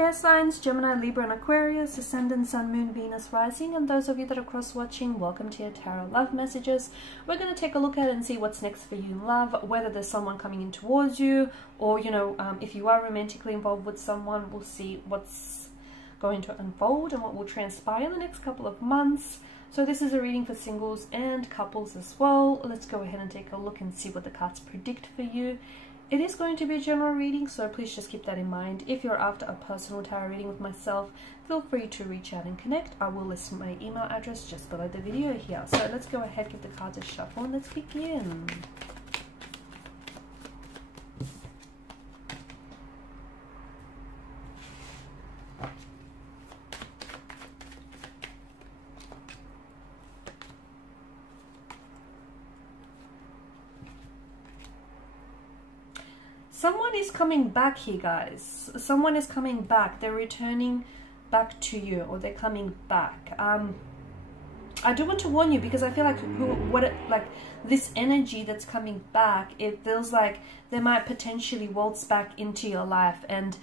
air signs, Gemini, Libra and Aquarius, Ascendant, Sun, Moon, Venus, Rising, and those of you that are cross-watching, welcome to your tarot love messages. We're going to take a look at it and see what's next for you in love, whether there's someone coming in towards you, or, you know, if you are romantically involved with someone, we'll see what's going to unfold and what will transpire in the next couple of months. So this is a reading for singles and couples as well. Let's go ahead and take a look and see what the cards predict for you. It is going to be a general reading, so please just keep that in mind. If you're after a personal tarot reading with myself, feel free to reach out and connect. I will list my email address just below the video here. So let's go ahead, give the cards a shuffle, and let's begin. Someone is coming back here, guys. Someone is coming back. They're returning back to you, or they're coming back. I do want to warn you, because I feel like this energy that's coming back, it feels like they might potentially waltz back into your life and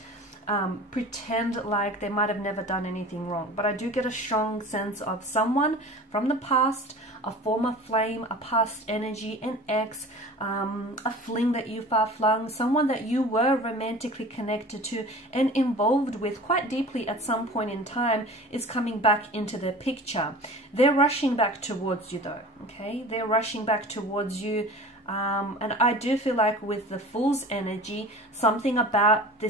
pretend like they might have never done anything wrong. But I do get a strong sense of someone from the past, a former flame, a past energy, an ex, a fling that you far flung, someone that you were romantically connected to and involved with quite deeply at some point in time is coming back into the picture. They're rushing back towards you though, okay? They're rushing back towards you. And I do feel like with the Fool's energy, something about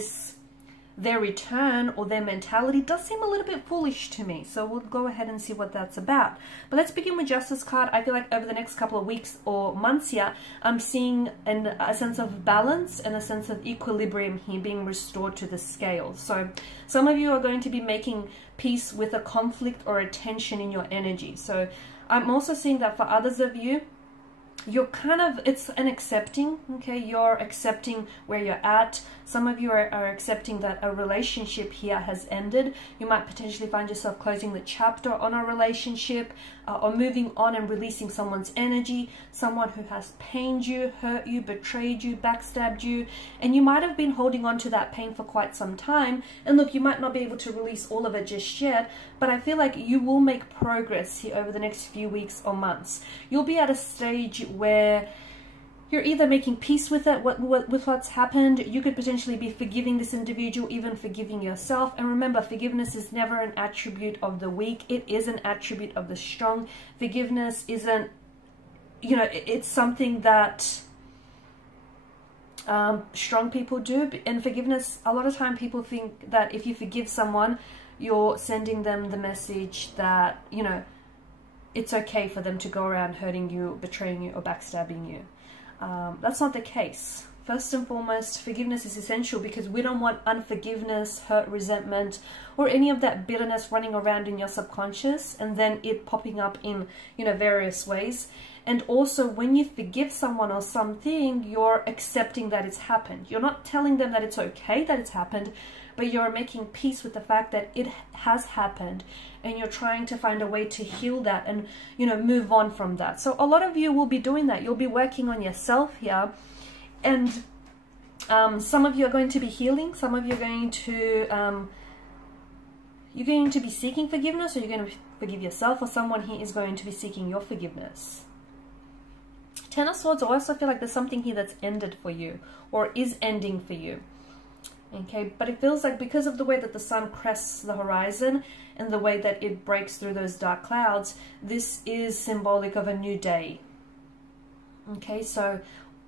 their return or their mentality does seem a little bit foolish to me. So we'll go ahead and see what that's about. But let's begin with Justice card. I feel like over the next couple of weeks or months here, I'm seeing a sense of balance and a sense of equilibrium here being restored to the scale. So some of you are going to be making peace with a conflict or a tension in your energy. So I'm also seeing that for others of you, you're kind of, it's an accepting, okay? You're accepting where you're at. Some of you are accepting that a relationship here has ended. You might potentially find yourself closing the chapter on a relationship or moving on and releasing someone's energy, someone who has pained you, hurt you, betrayed you, backstabbed you, and you might have been holding on to that pain for quite some time. And look, you might not be able to release all of it just yet, but I feel like you will make progress here over the next few weeks or months. You'll be at a stage where you're either making peace with it, with what's happened. You could potentially be forgiving this individual, even forgiving yourself. And remember, forgiveness is never an attribute of the weak. It is an attribute of the strong. Forgiveness isn't, you know, it's something that strong people do. And forgiveness, a lot of time people think that if you forgive someone, you're sending them the message that, you know, it's okay for them to go around hurting you, betraying you, or backstabbing you. That's not the case. First and foremost, forgiveness is essential because we don't want unforgiveness, hurt, resentment, or any of that bitterness running around in your subconscious and then it popping up in, you know, various ways. And also, when you forgive someone or something, you're accepting that it's happened. You're not telling them that it's okay that it's happened, but you're making peace with the fact that it has happened, and you're trying to find a way to heal that and, you know, move on from that. So a lot of you will be doing that. You'll be working on yourself here, and some of you are going to be healing. Some of you are going to you're going to be seeking forgiveness, or you're going to forgive yourself, or someone here is going to be seeking your forgiveness. Ten of Swords, I also feel like there's something here that's ended for you or is ending for you. Okay, but it feels like because of the way that the sun crests the horizon and the way that it breaks through those dark clouds, this is symbolic of a new day. Okay, so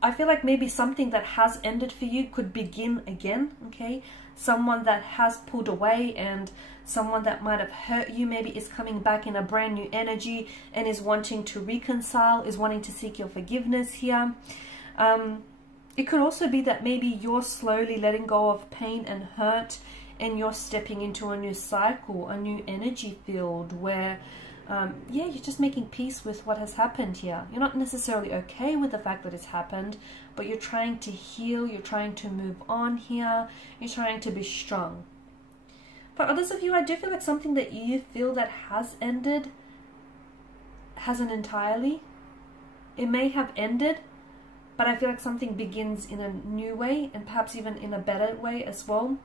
I feel like maybe something that has ended for you could begin again, okay? Someone that has pulled away and someone that might have hurt you maybe is coming back in a brand new energy and is wanting to reconcile, is wanting to seek your forgiveness here. It could also be that maybe you're slowly letting go of pain and hurt and you're stepping into a new cycle, a new energy field where, yeah, you're just making peace with what has happened here. You're not necessarily okay with the fact that it's happened, but you're trying to heal, you're trying to move on here, you're trying to be strong. For others of you, I do feel like something that you feel that has ended hasn't entirely. It may have ended, but I feel like something begins in a new way and perhaps even in a better way as well.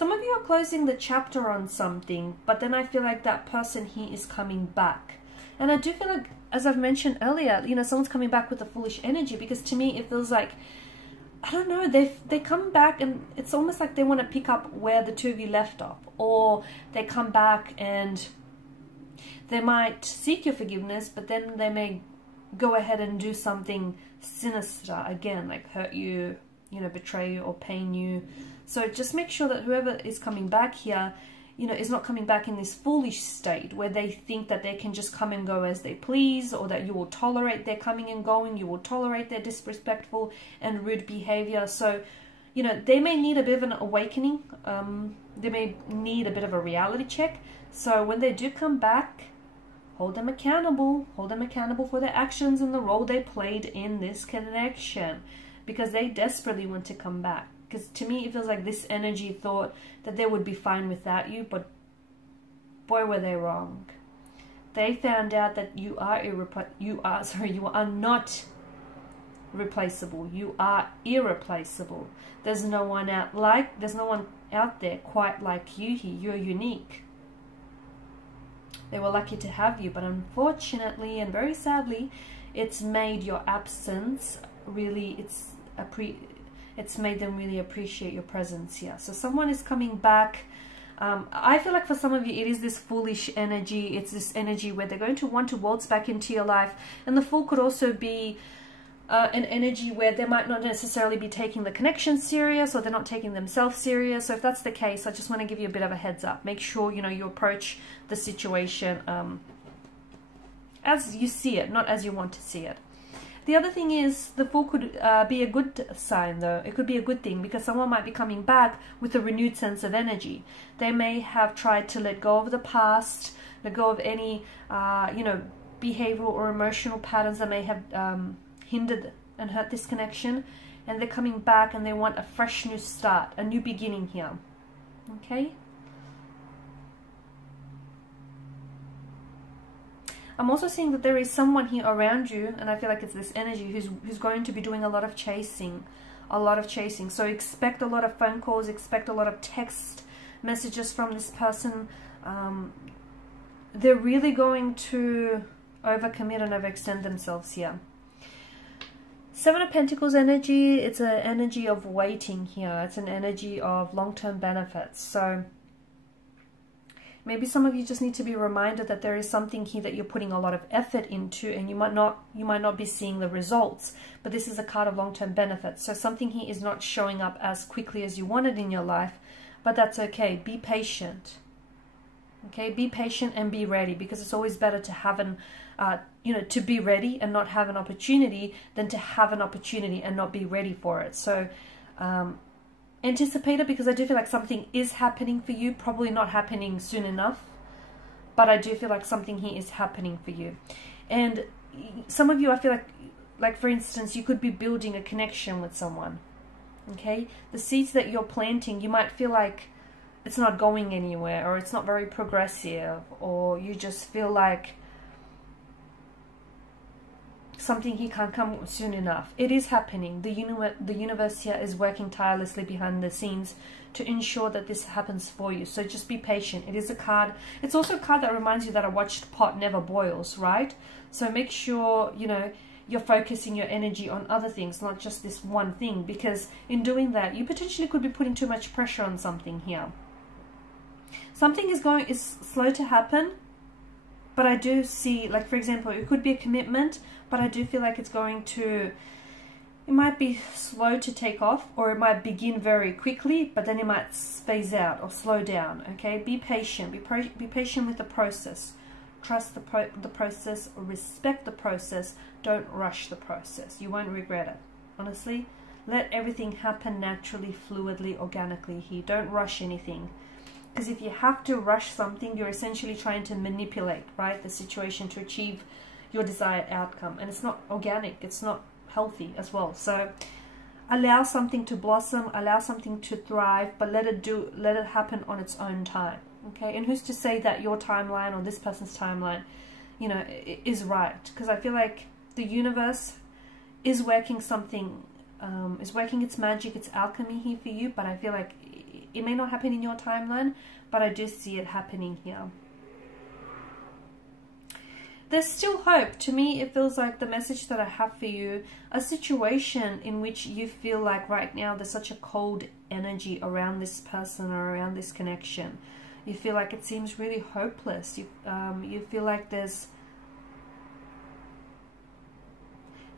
Some of you are closing the chapter on something, but then I feel like that person here is coming back. And I do feel like, as I've mentioned earlier, you know, someone's coming back with a foolish energy, because to me it feels like, I don't know, they come back and it's almost like they want to pick up where the two of you left off, or they come back and they might seek your forgiveness, but then they may go ahead and do something sinister again, like hurt you, you know, betray you or pain you. So just make sure that whoever is coming back here, you know, is not coming back in this foolish state where they think that they can just come and go as they please, or that you will tolerate their coming and going, you will tolerate their disrespectful and rude behavior. So, you know, they may need a bit of an awakening. They may need a bit of a reality check. So when they do come back, hold them accountable. Hold them accountable for their actions and the role they played in this connection, because they desperately want to come back. Because to me, it feels like this energy thought that they would be fine without you, but boy, were they wrong. They found out that you are not replaceable. You are irreplaceable. There's no one out there quite like you here. You're unique. They were lucky to have you, but unfortunately and very sadly, it's made your absence really, it's made them really appreciate your presence here. So someone is coming back. I feel like for some of you, it is this foolish energy. It's this energy where they're going to want to waltz back into your life. And the Fool could also be an energy where they might not necessarily be taking the connection serious, or they're not taking themselves serious. So if that's the case, I just want to give you a bit of a heads up. Make sure, you know, you approach the situation as you see it, not as you want to see it. The other thing is, the Fool could be a good sign, though. It could be a good thing, because someone might be coming back with a renewed sense of energy. They may have tried to let go of the past, let go of any, you know, behavioral or emotional patterns that may have hindered and hurt this connection. And they're coming back and they want a fresh new start, a new beginning here. Okay? I'm also seeing that there is someone here around you, and I feel like it's this energy who's going to be doing a lot of chasing. So expect a lot of phone calls, expect a lot of text messages from this person. They're really going to overcommit and overextend themselves here. Seven of Pentacles energy, it's an energy of waiting here. It's an energy of long-term benefits. So maybe some of you just need to be reminded that there is something here that you're putting a lot of effort into, and you might not be seeing the results, but this is a card of long-term benefits. So something here is not showing up as quickly as you wanted in your life, but that's okay. Be patient. Okay, be patient and be ready, because it's always better to have an, you know, to be ready and not have an opportunity than to have an opportunity and not be ready for it. So anticipate it, because I do feel like something is happening for you, probably not happening soon enough, but I do feel like something here is happening for you. And some of you, I feel like for instance, you could be building a connection with someone. Okay, the seeds that you're planting, you might feel like it's not going anywhere, or it's not very progressive, or you just feel like something here can't come soon enough. It is happening. The universe here is working tirelessly behind the scenes to ensure that this happens for you. So just be patient. It is a card. It's also a card that reminds you that a watched pot never boils, right? So make sure, you know, you're focusing your energy on other things, not just this one thing, because in doing that, you potentially could be putting too much pressure on something here. Something is slow to happen, but I do see, like for example, it could be a commitment, but I do feel like it's going to, it might be slow to take off, or it might begin very quickly, but then it might phase out or slow down. Okay, be patient. Be patient with the process. Trust the process, or respect the process. Don't rush the process. You won't regret it. Honestly, let everything happen naturally, fluidly, organically here. Don't rush anything. Because if you have to rush something, you're essentially trying to manipulate, right, the situation to achieve your desired outcome. And it's not organic. It's not healthy as well. So allow something to blossom, allow something to thrive, but let it happen on its own time. Okay, and who's to say that your timeline or this person's timeline, you know, is right? Because I feel like the universe is working something, is working its magic, its alchemy here for you, but I feel like It may not happen in your timeline, but I do see it happening here. There's still hope. To me, it feels like the message that I have for you, a situation in which you feel like right now there's such a cold energy around this person or around this connection. You feel like it seems really hopeless. You feel like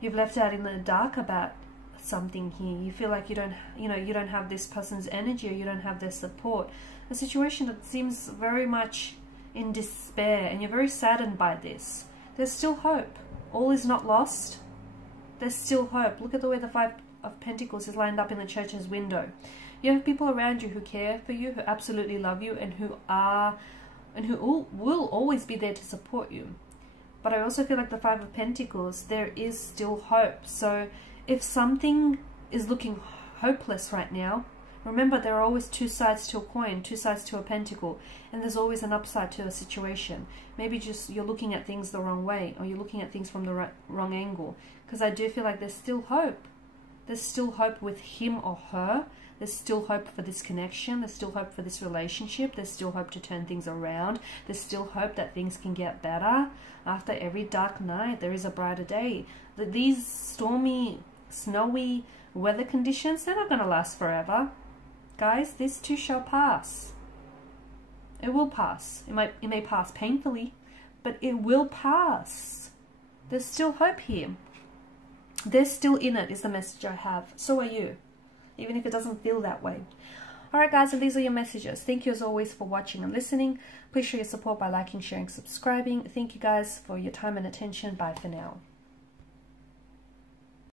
you've left out in the dark about something here. You feel like you don't have this person's energy, or you don't have their support. A situation that seems very much in despair, and you're very saddened by this. There's still hope. All is not lost. There's still hope. Look at the way the Five of Pentacles is lined up in the Church's window. You have people around you who care for you, who absolutely love you, and who will always be there to support you. But I also feel like the Five of Pentacles, there is still hope. So if something is looking hopeless right now, remember, there are always two sides to a coin, two sides to a pentacle, and there's always an upside to a situation. Maybe just you're looking at things the wrong way, or you're looking at things from the wrong angle. Because I do feel like there's still hope. There's still hope with him or her. There's still hope for this connection. There's still hope for this relationship. There's still hope to turn things around. There's still hope that things can get better. After every dark night, there is a brighter day. These stormy, snowy weather conditions, they're not going to last forever. Guys, this too shall pass. It will pass. It may pass painfully, but it will pass. There's still hope here. They're still in it, is the message I have. So are you, even if it doesn't feel that way. Alright guys, and these are your messages. Thank you as always for watching and listening. Please show your support by liking, sharing, subscribing. Thank you guys for your time and attention. Bye for now.